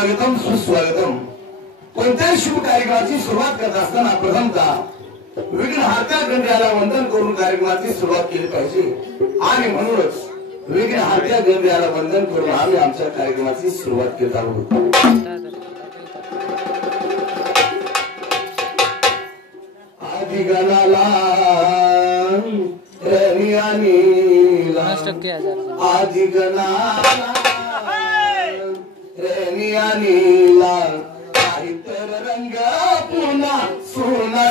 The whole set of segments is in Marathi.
स्वागतम सुस्वागतम। कोणत्याही शुभ कार्यक्रमाची सुरुवात करत असताना प्रथमतः विघ्नहर्त्या गणरायाला वंदन करून कार्यक्रमाची सुरुवात केली पाहिजे आणि म्हणूनच विघ्नहर्त्या गणरायाला वंदन करून आम्ही आमच्या कार्यक्रमाची सुरुवात केली आहोत। आदि गणाला रनियानीला आदि गणाला रनियानीला काहीतर रंग पुन्हा सोना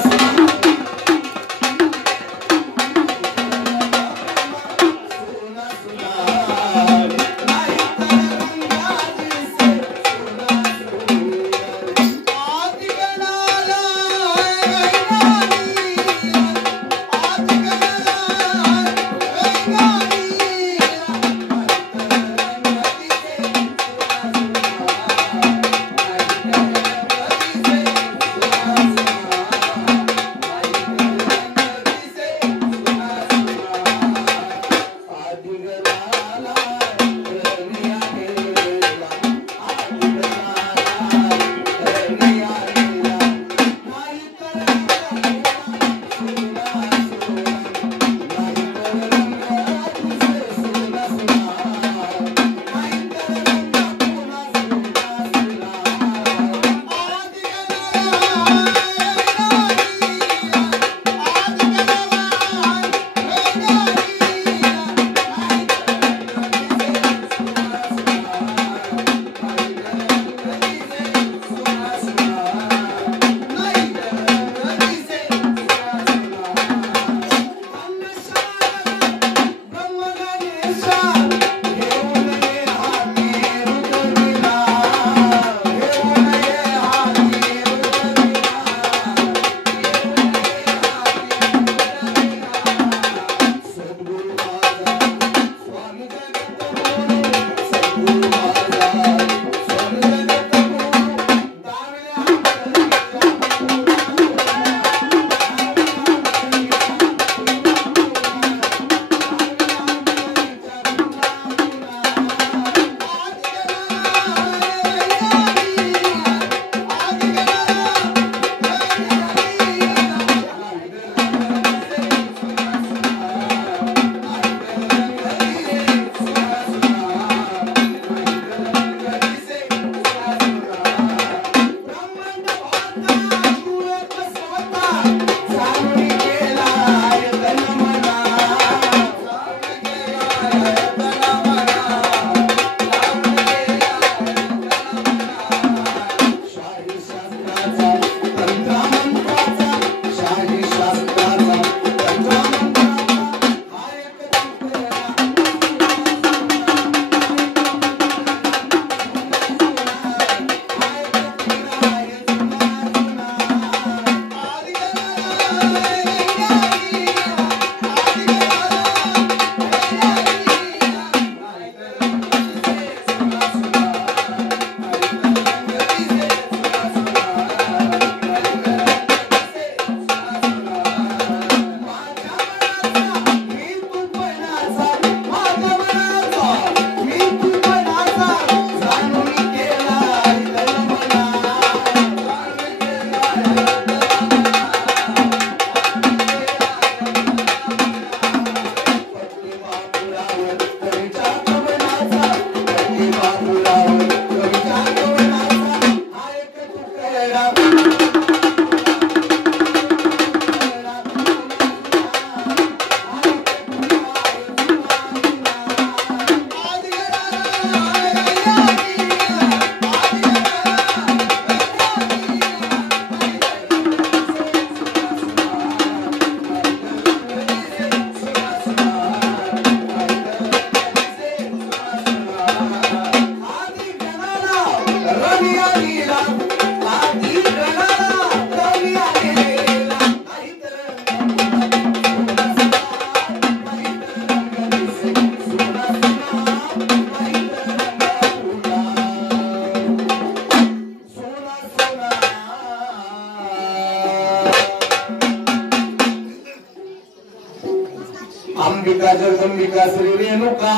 अंबिका जगदंबिका श्री रेणुका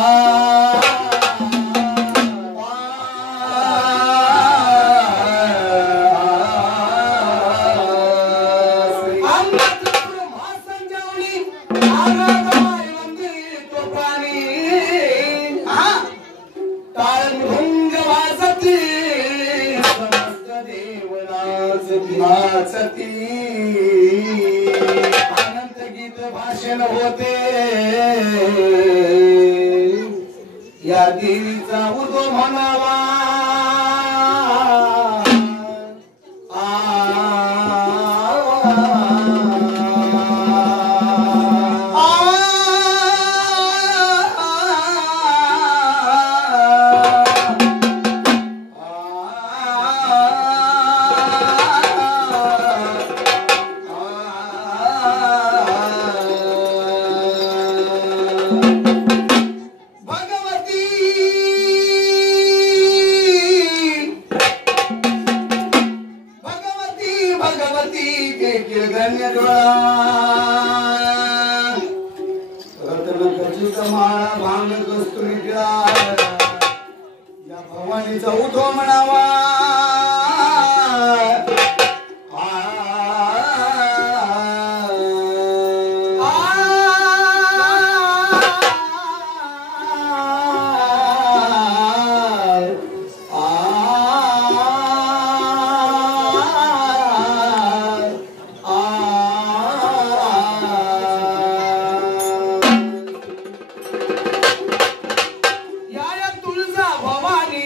दर्शन होते या देवीचा उदो म्हणावा भवानीचा उठो म्हणावा तुळजा भवानी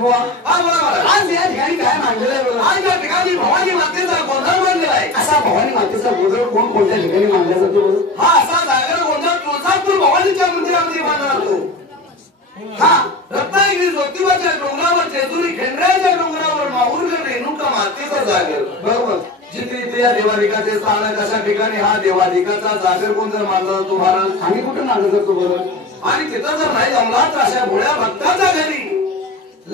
बुवा हा बोला मला आज या ठिकाणी काय मांडलेलं आहे बघा आज या ठिकाणी भवानी मातेचा गोंधळ मांडलेला आहे असा भवानी मातेचा गोंधळ कोणत्या ठिकाणी मांडला जातो बघा हा असा जागर गोंधळ तुळजापूर भवानीच्या मंदिरामध्ये मांडला जातो हा रत्नागिरी ज्योतिबाच्या डोंगरावर जेजुरी खेंड्राच्या डोंगरावर माहूरगड रेणुका मातेचा जागर बरोबर जिथे या देवाधिकाचे स्थानक अशा ठिकाणी हा देवाधिकाचा जागर गोंधळ मानला जातो महाराज आम्ही कुठे मांडला जातो बरोबर आणि तिथं जर नाही जमला तर अशा भोळ्या भक्ताच्या घरी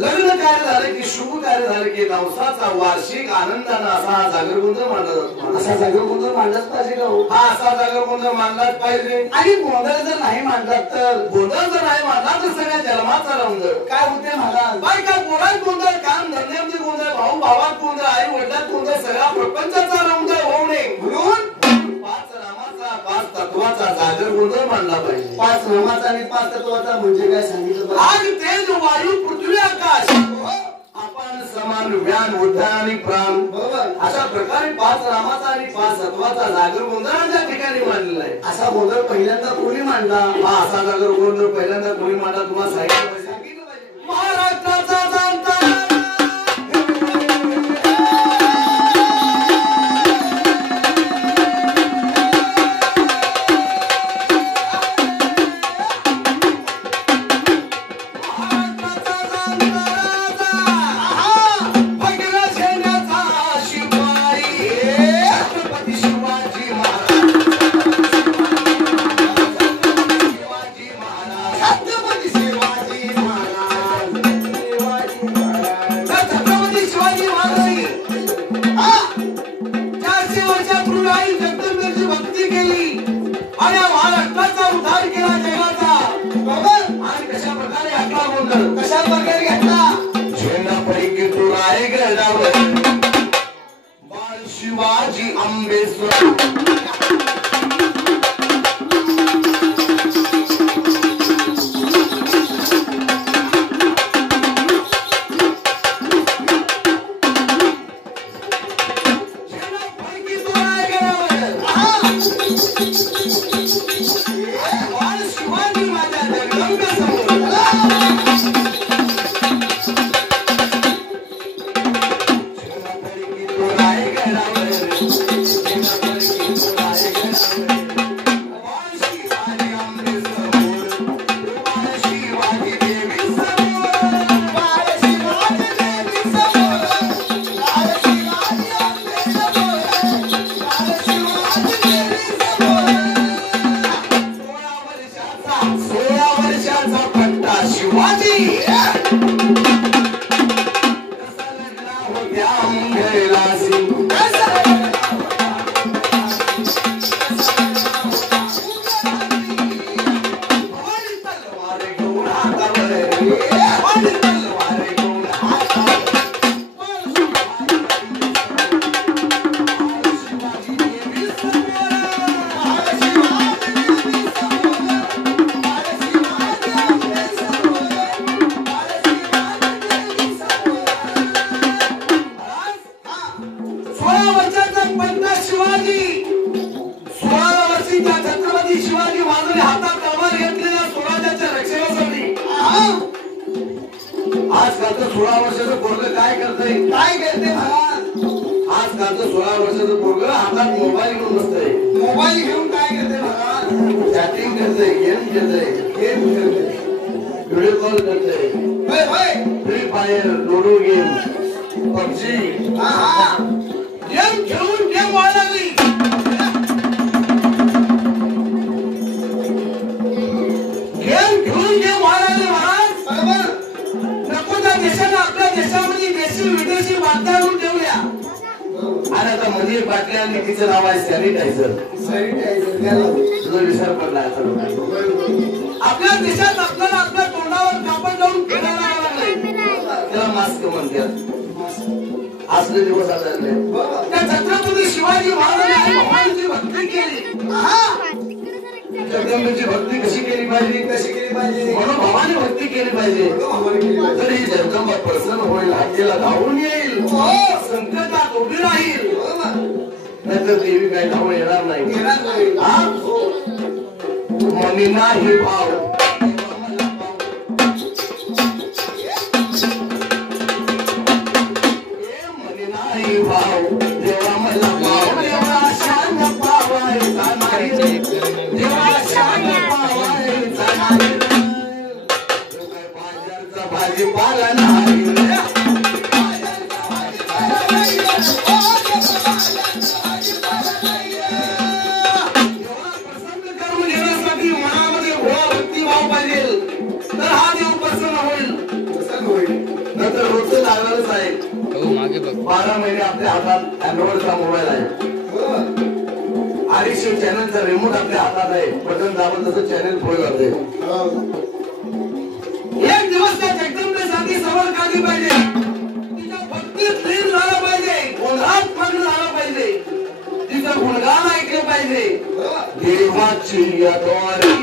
लग्न कार्य झालं की शुभ कार्य झालं की नवसाचा वार्षिक आनंदानं असा हा जागर गोंधळ मांडला जातो असा जागर गोंधळ मांडलाच पाहिजे का हो हा असा जागर गोंधळ मांडलाच पाहिजे आणि गोंधळ जर नाही मांडला तर गोंधळ जर नाही मांडला तर सगळ्या जन्माचा गोंधळ काय होते महाराज बाय काय पोरात गोंधळ काम धंद्यामध्ये गोंधळ भाऊ भावात गोंधळ आई वडिलात गोंधळ सगळा प्रपंचाचा गोंधळ होऊ नये म्हणून पाच नामाचा पाच तत्वाचा जागर गोंधळ मांडला पाहिजे 5 नामाचा आणि 5 तत्वाचा म्हणजे काय सांगितलं आज तेज वायू पृथ्वी आकाश आपण समान व्यान उद्यान आणि प्राण बरोबर अशा प्रकारे 5 नामाचा आणि 5 तत्वाचा जागर गोंधळाच्या ठिकाणी मांडलेला आहे असा गोंधळ पहिल्यांदा कोणी मांडला हा असा जागर गोंधळ पहिल्यांदा कोणी मांडला तुम्हाला सांगितलं पाहिजे महाराष्ट्राचा जाणता कशा प्रकारे घेतला झेंडापैकी तू रायगडावर बाळ शिवाजी आंबेश्वर आजकालचं 16 वर्षाचं पोरगं काय करतंय काय करते महाराज आजकालचं 16 वर्षाचं पोरगं हातात मोबाईल घेऊन बसतंय मोबाईल घेऊन काय करते महाराज चॅटिंग करतंय गेम खेळतंय व्हिडिओ कॉल करतंय free fire ludo game PUBG game खेळून गेम व्हायला लागली गेम खेळून गेम व्हायला लागली महाराज बरोबर नको त्या देशाला आपल्या देशामध्ये देशी विदेशी बातम्या आणून ठेवल्या आणि आता मध्ये बाटल्या आणि तिचं नाव आहे सॅनिटायझर तुझा विसर पडला आपल्या देशात आपल्याला आपल्या तोंडावर कापड लावून फिरायला लागलाय त्याला मास्क म्हणतात असले दिवस आता त्या छत्रपती शिवाजी महाराजांनी भगवानची भक्ती केली जगदंबेची भक्ती कशी केली पाहिजे म्हणून भवानी भक्ती केली पाहिजे तर ही जगदंबा प्रसन्न होईल हत्तीला धावून येईल संकटात उभी राहील नाहीतर देवी काय धावून येणार नाही मनी नाही भाव 12 महिने आपल्या हातात अँड्रॉइडचा मोबाईल आहे. 250 चॅनलचा रिमोट आपल्या हातात आहे. बटन दाबत तसं चॅनल पुढे जाते. एक दिवस त्या जगदंबेसाठी सवड काढली पाहिजे. तिच्या भक्तीत लीन झाला पाहिजे. गोंधळात मग्न झाला पाहिजे. तिचं गुणगान ऐकलं पाहिजे. देवाची या द्वारी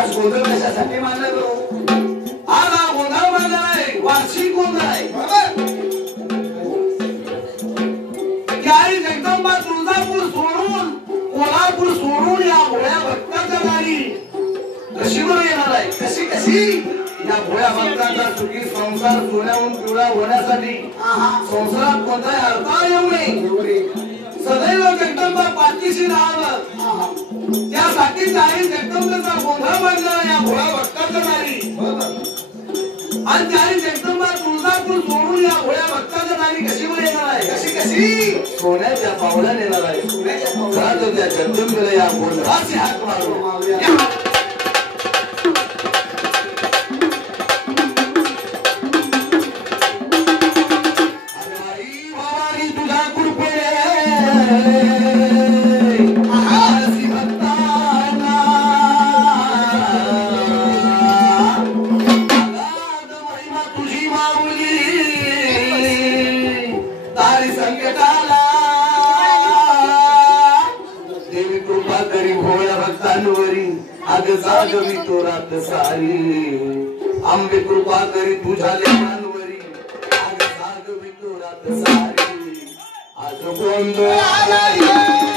आज गोंधळ कशासाठी मानला तो? आज हा गोंधळ मानला आहे, वार्षिक गोंधळ आहे. त्याही जगदंबा तुळजापूर सोडून कोल्हापूर सोडून या भोळ्या भक्ताच्या दारी कशी बरं येणार आहे? कशी कशी या भोळ्या भक्तांचा सुखी संसार सोन्याहून पिवळा होण्यासाठी संसारात कोणताही अडथळा येऊ नये, सदैव जगदंबा पाठीशी राहावं, त्यासाठी त्याही जगदंबेचा गोंधळ मांडला या भोळा भक्ताच्या दारी. आणि त्याही जगदंबा तुळजापूर सोडून या भोळ्या भक्ताच्या दारी कशी बरं येणार आहे? कशी कशी सोन्याच्या पावलाने येणार आहे. सोन्याच्या त्या जगदंबेला या गोंधळाची हाक मारू. जागवी तो रात सारी आंबे कृपा करी तुझ्या लेकांवरी. आग जागवी तो रात सारी आज गोंधळ आलाय.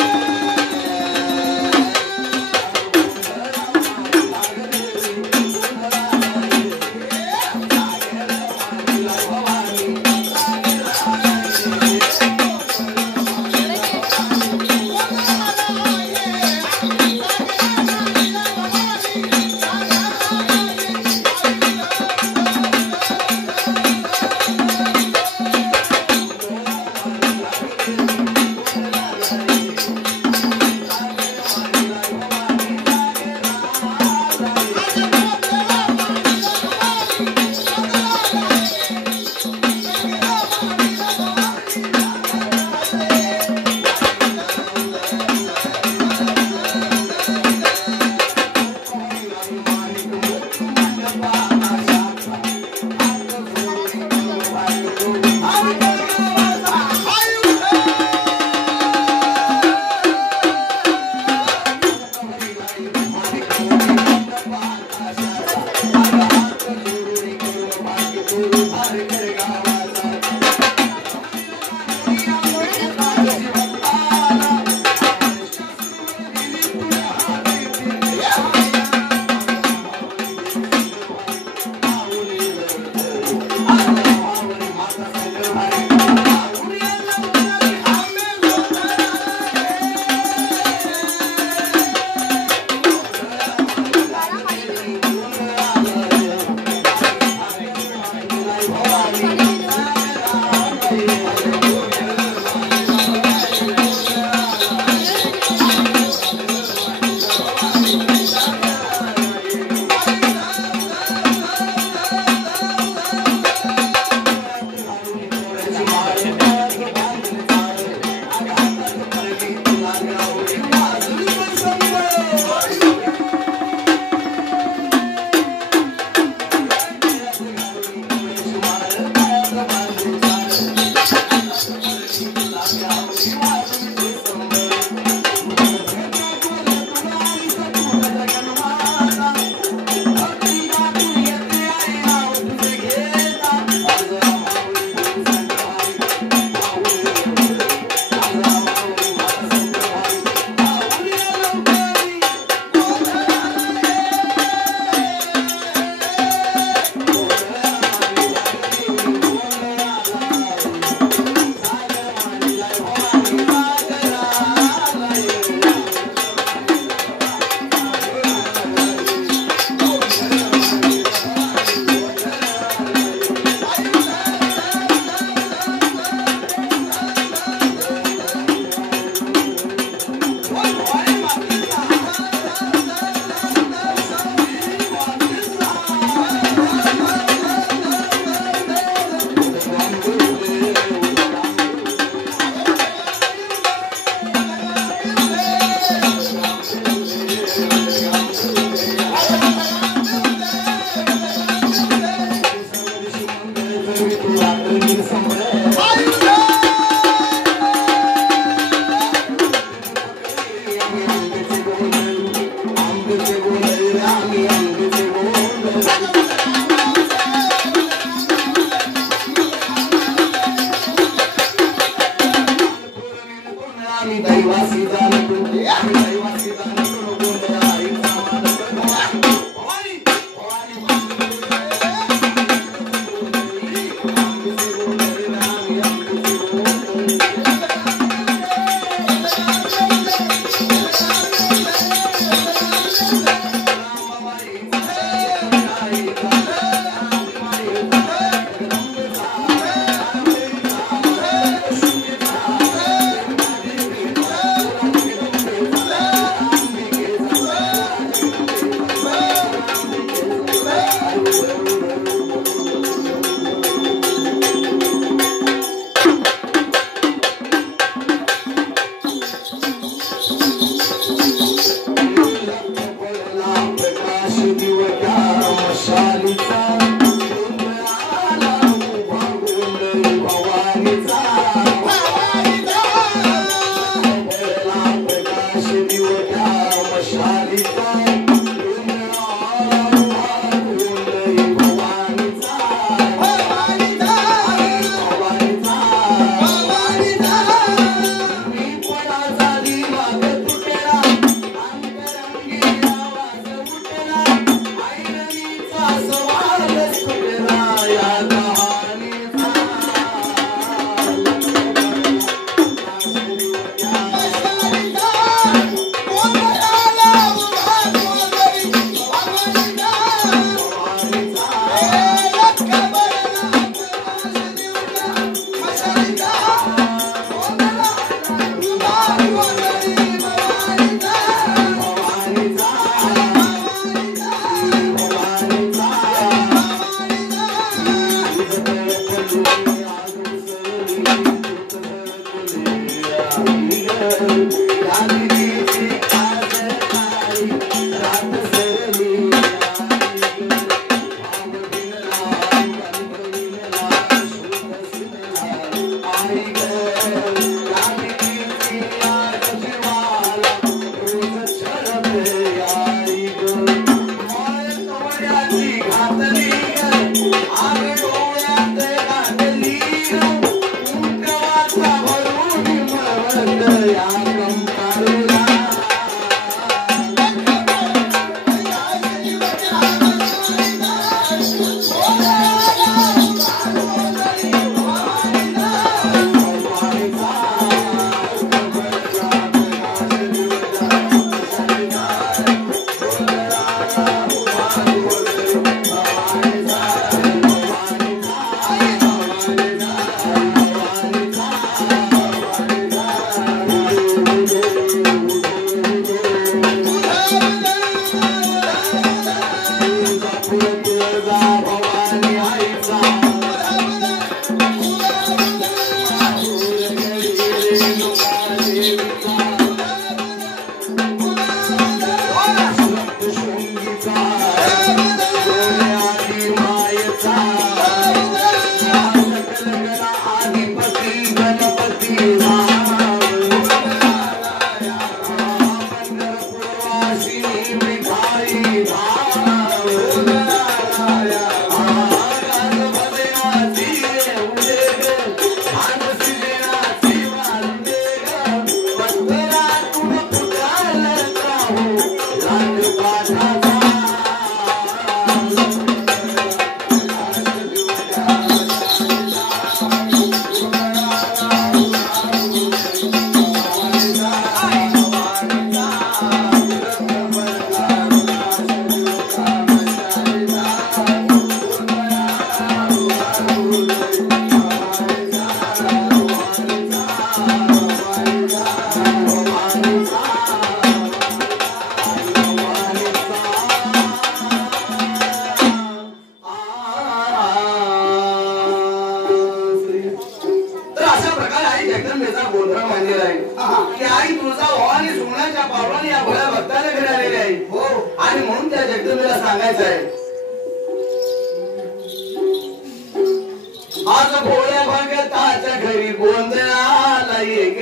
आज भोळ्या भगताच्या घरी गोंधळाला ये ग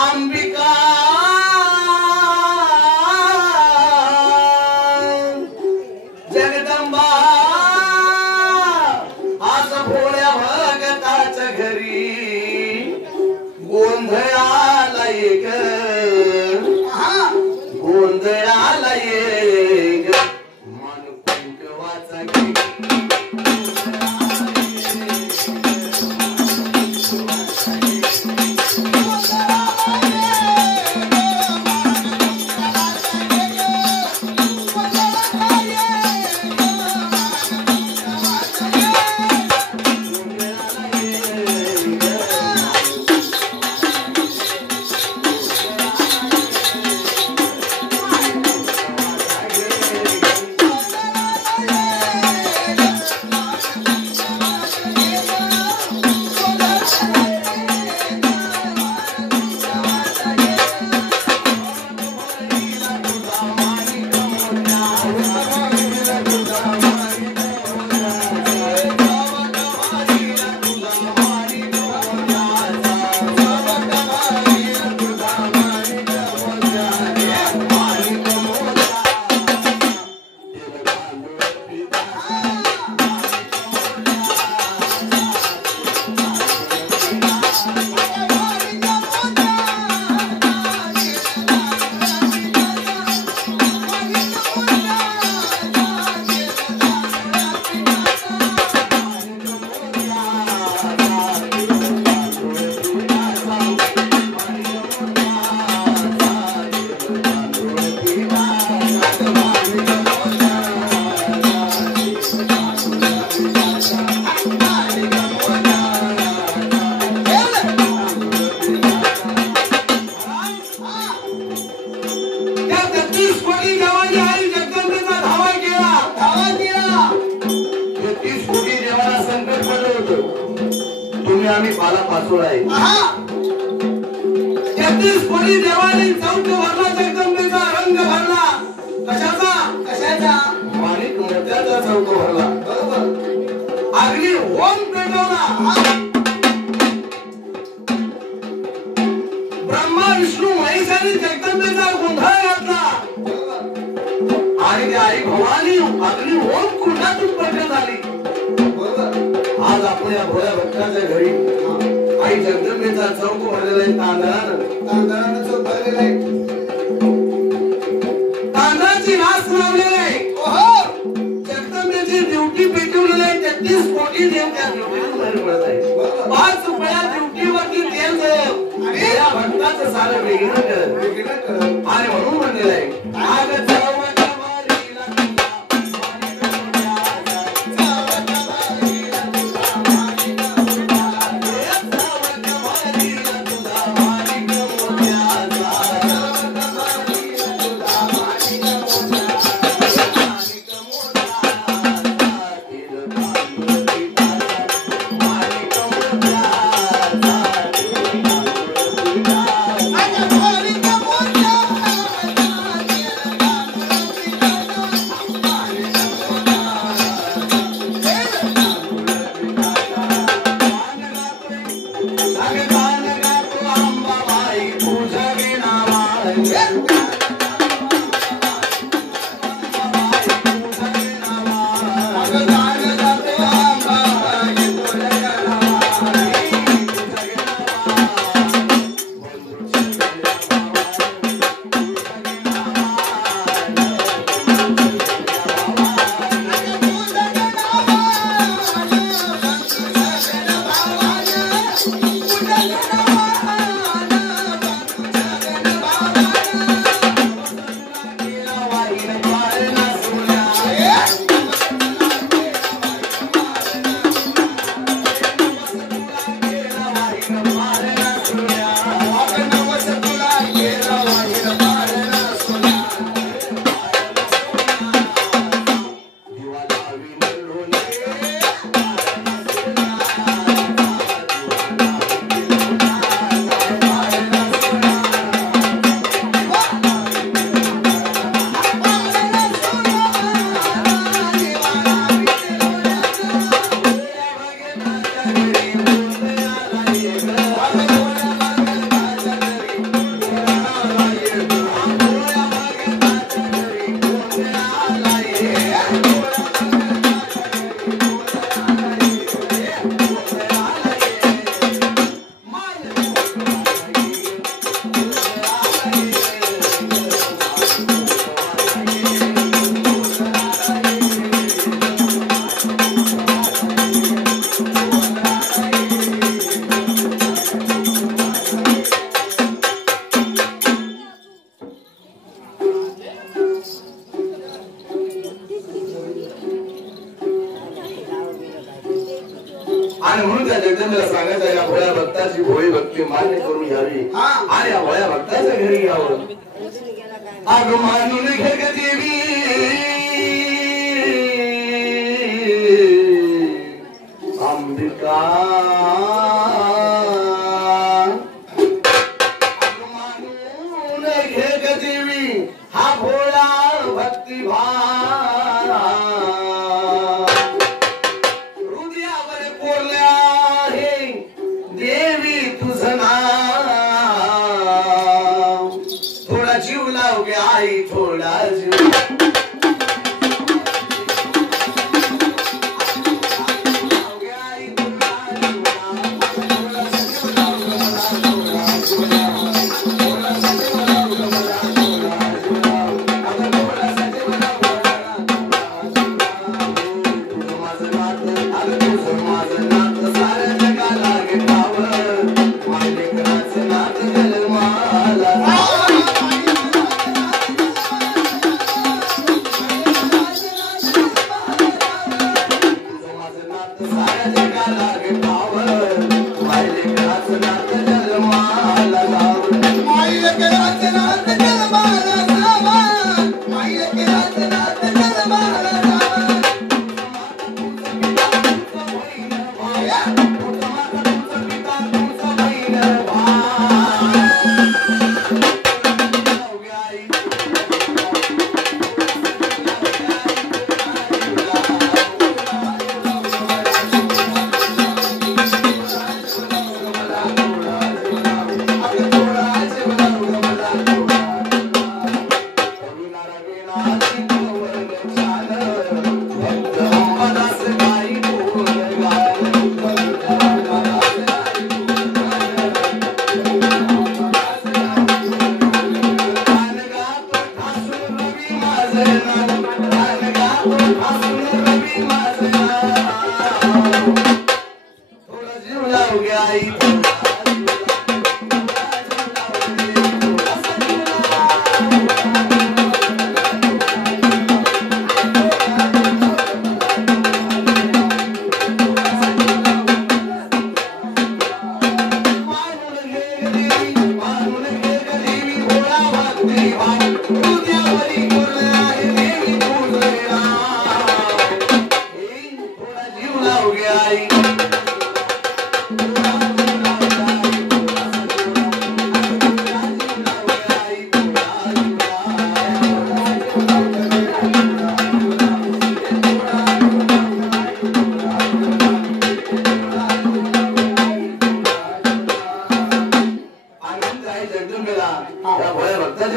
अंबिका जगदंबा आज भोळ्या भगताच्या घरी गोंधळाला ये ग गोंधळाला ये ग मन कुंकवाचा घे आम्ही पाला पाचोळा आहे 33 कोटी देवाने चौक भरला जगदंबेचा रंग भरला कशाचा कशाचा माणिक मोत्याचा चौक भरला बरोबर अग्नी होम पेटवला ब्रह्मा विष्णू महेशाने जगदंबेचा गोंधळ घातला आणि त्या आई भवानी अग्नी होम कुंडातून प्रकट झाली आज आपण या भोळ्या भक्ताच्या घरी आई जगदंबेचा चौक भरलेला आहे तांदळानं चौक भरलेला आहे तांदळाची रास लावलेली आहे जगदंबेची ड्युटी पेटवलेली आहे 33 कोटी देव त्या ड्युटीतून बाहेर पडत आहे 5 रुपया ड्युटीवरती तेल या भक्ताचं सारं वेगळं करत आणि म्हणून म्हणलेलं आहे आग आणि म्हणून त्या जगदंबेला सांगायचं या भोळ्या भक्ताची भोळी भक्ती मान्य करून घ्यावी आणि या भोळ्या भक्ताच्या घरी यावं. अग मानून घे ग देवी अंबिका, अग मानून घे ग देवी हा भोळा भक्तिभाव हृदयावर कोरल्या आहे देवी तुझं नाव. थोडा जीव लाव गे आई थोडा जीव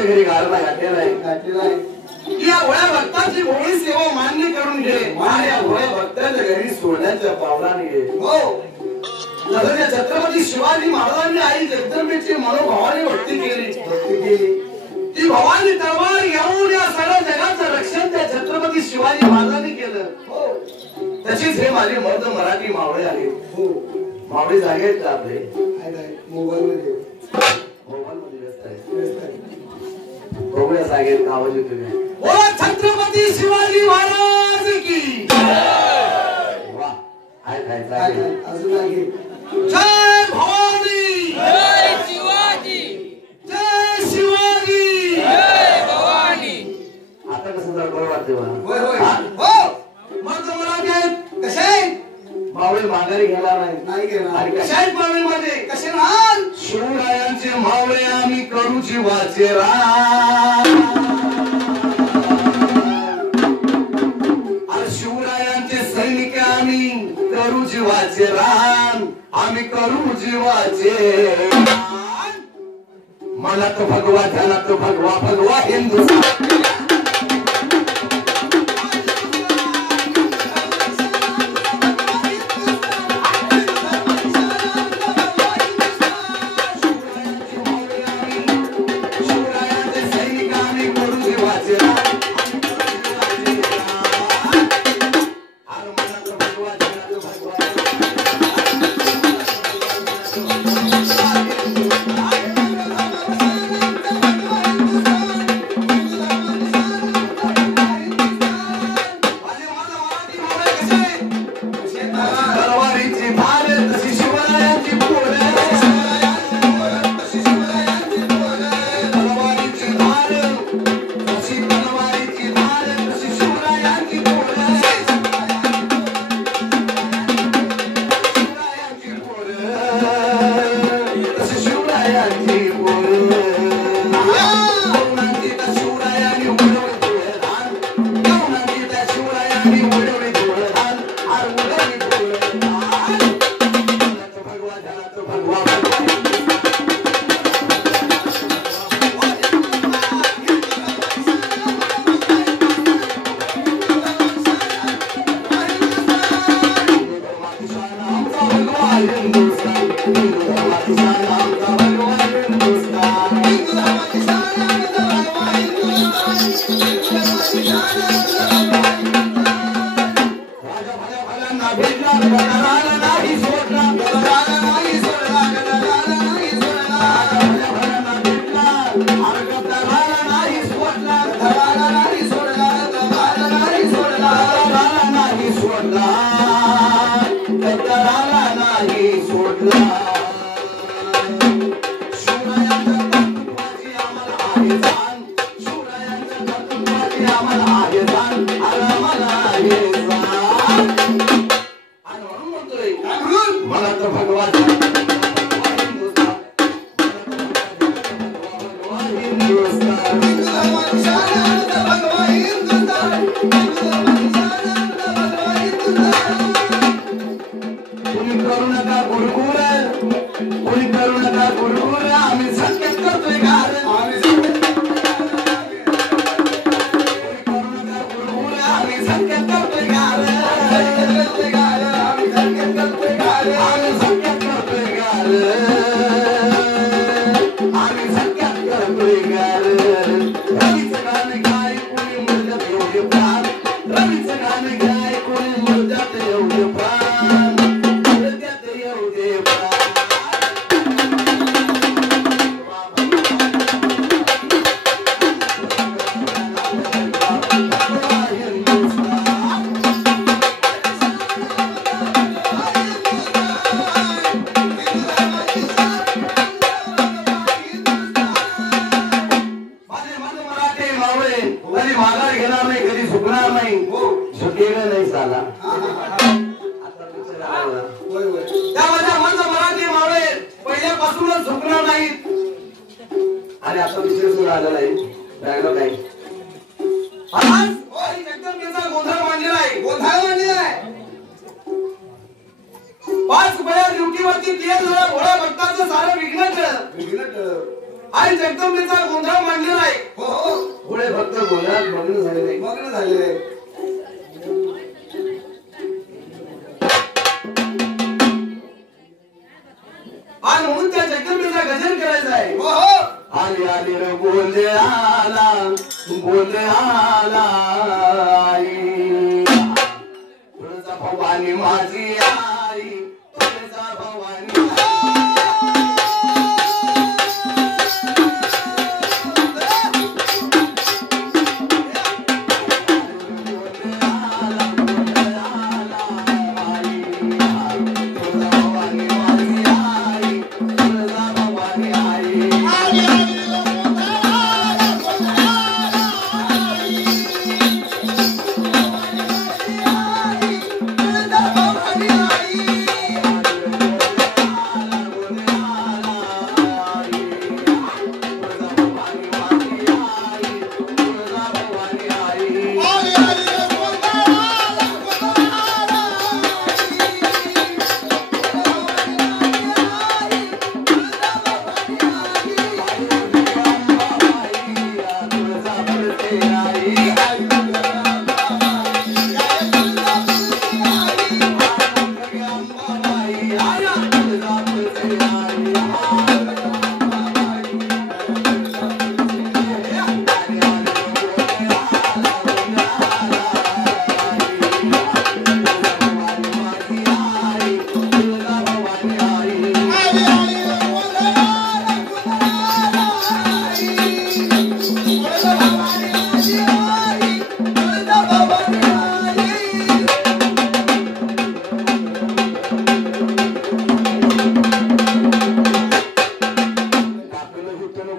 घरी दाराला घातलेला आहे. घातलेला आहे. या भोळ्या भक्ताची भोळी सेवा मान्य करून घे आणि या भोळ्या भक्ताच्या घरी सोडण्याच्या पावलाने घे. हो. जसं छत्रपती शिवाजी महाराजांनी आई जगदंबेची मनोभावाने भक्ती केली. ती भवानी तलवार घेऊन या सगळ्या जगाचं रक्षण त्या छत्रपती शिवाजी महाराजांनी केलं. हो. तशीच हे माझे मर्द मराठी मावळे आहेत. हो. मावळे जागे आहेत का आपले? मोबाईल मध्ये व्यस्त आहे. व्यस्त आहे. बघूया जागे का आवाज येतो काय? बोला छत्रपती शिवाजी महाराज की वा आहे काय काय जागे. अजून आहे. जय भवानी, जय शिवाजी, जय शिवाजी, जय भवानी. आता कसं जरा बरं वाटते होय होय. मला. हो मर्द मराठी कसे मावळे माघारी घेणार नाही. नाही घेणार. आणि कशा कशा आहेत मावळीमध्ये कसे राहाल शिवरायांचे मावळे आम्ही करू जीवाचे रान. अरे शिवरायांचे सैनिक आम्ही करू जीवाचे रान. आम्ही करू जीवाचे रान. मला तो भगवा ध्याना तो भगवा भगवा हिंदुस्तान. आणि जगदंबेचा गोंधळ मांडलेला आहे. हो पुढे फक्त गोंधळात मग्न झालेले मग्न झालेले आणि म्हणून त्या जगदंबेचा गजर करायचा आहे. हो आली आली रे गोंधे आला गोंधे आला आई तुळजा भवानी माझी आई तुळजा भवानी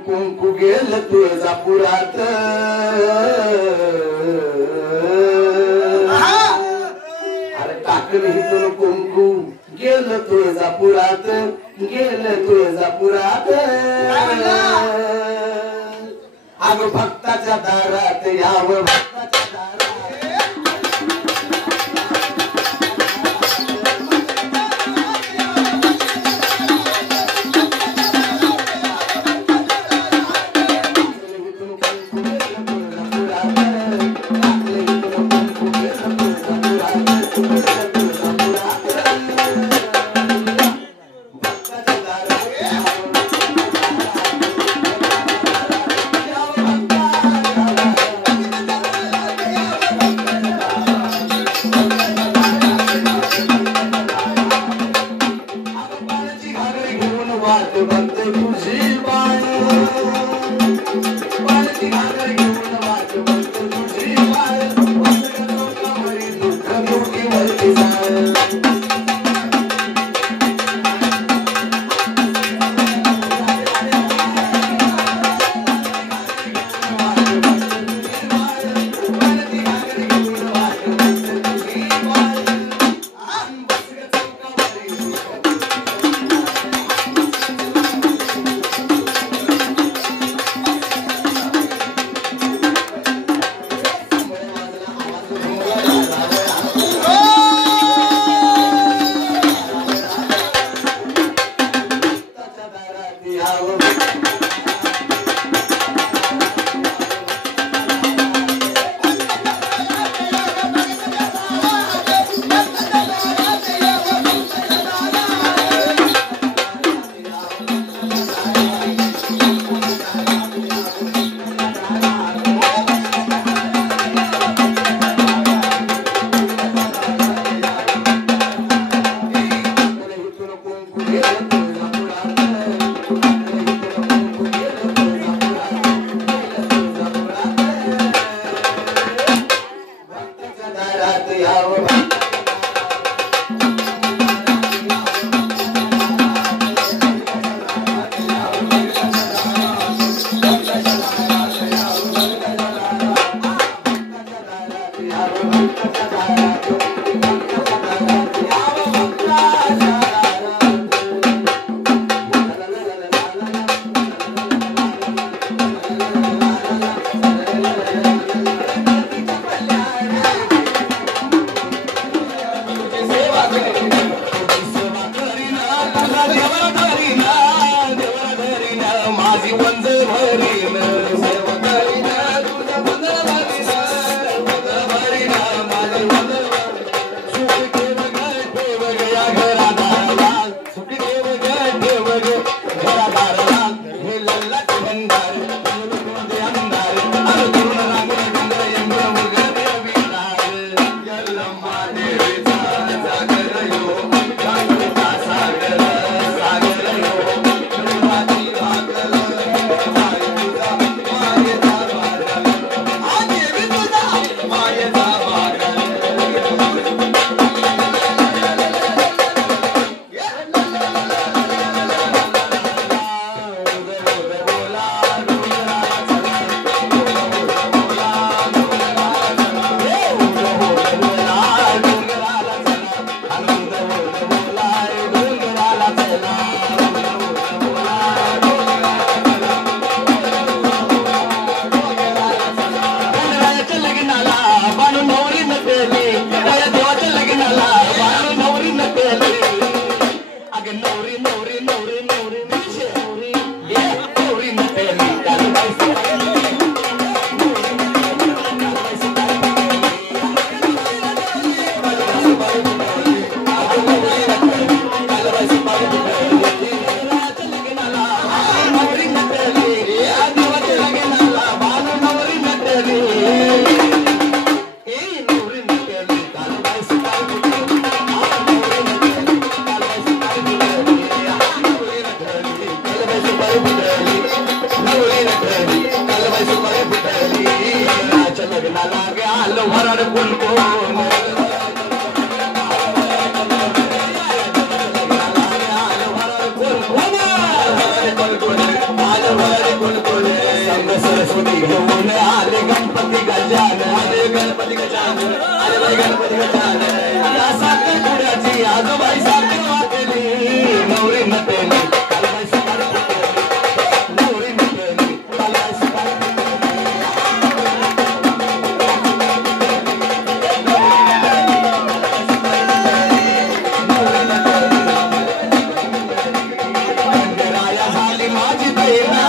कुंकू गेल तुळजापुरात अरे टाकलं हिथून कुंकू गेल तुळजापुरात गेल तुळजापुरात अगं भक्ताच्या दारात यावं भक्ताच्या दारात भराड कोण कोण सरस्वती घेऊन आले गणपती गजानन आले गणपती गजानन आले बाई गणपती गजानन या साखरपुड्याची आजोबाई साखर वाटली नवरी नटेली कालबाई सकाळ नवरी नटेली कालबाई सकाळ राया झाली माझी दैना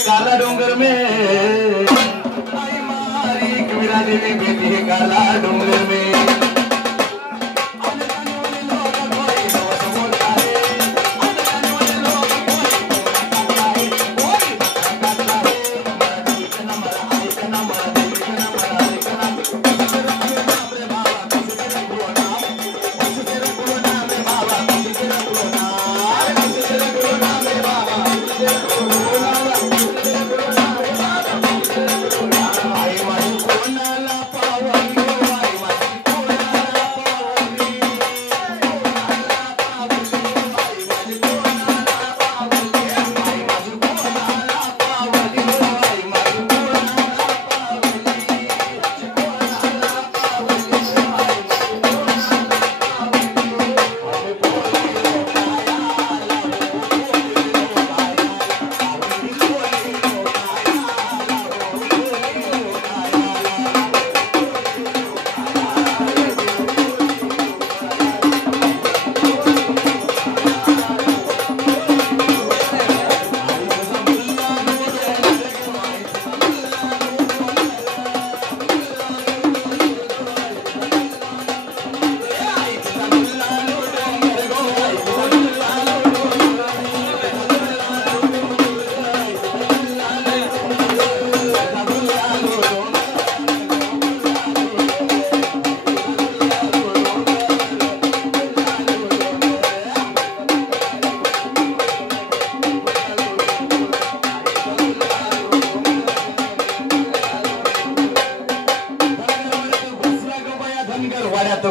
काला डोंगर में मिली बेटी काला डूंगर में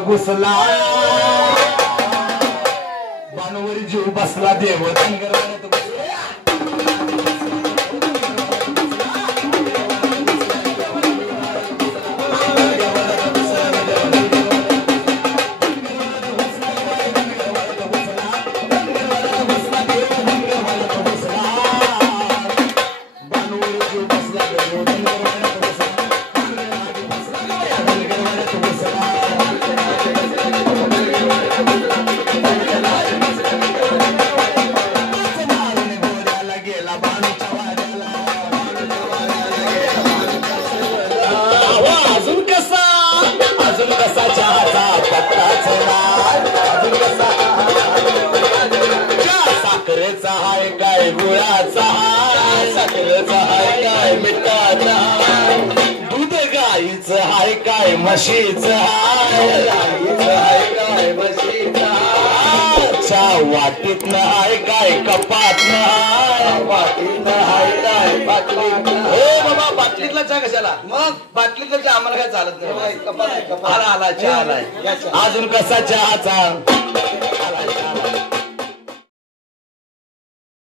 घुसला बाणवरी जीव बसला देव धनगरवाड्यात साखरेचा हाय काय गुळाचा हाय साखरेचा हाय काय मिठाचा हाय दूध गाईचं हाय काय म्हशीचं हाय गाईचं हाय काय म्हशीचं हाय वाटीतनं हाय काय कपातनं हाय वाटीतनं हाय काय बाटलीतनं हो बाबा बाटलीतला चहा कशाला मग बाटलीतला चहा आम्हाला काय चालत नाही कपात आला चहा आलाय अजून कसा चहाचा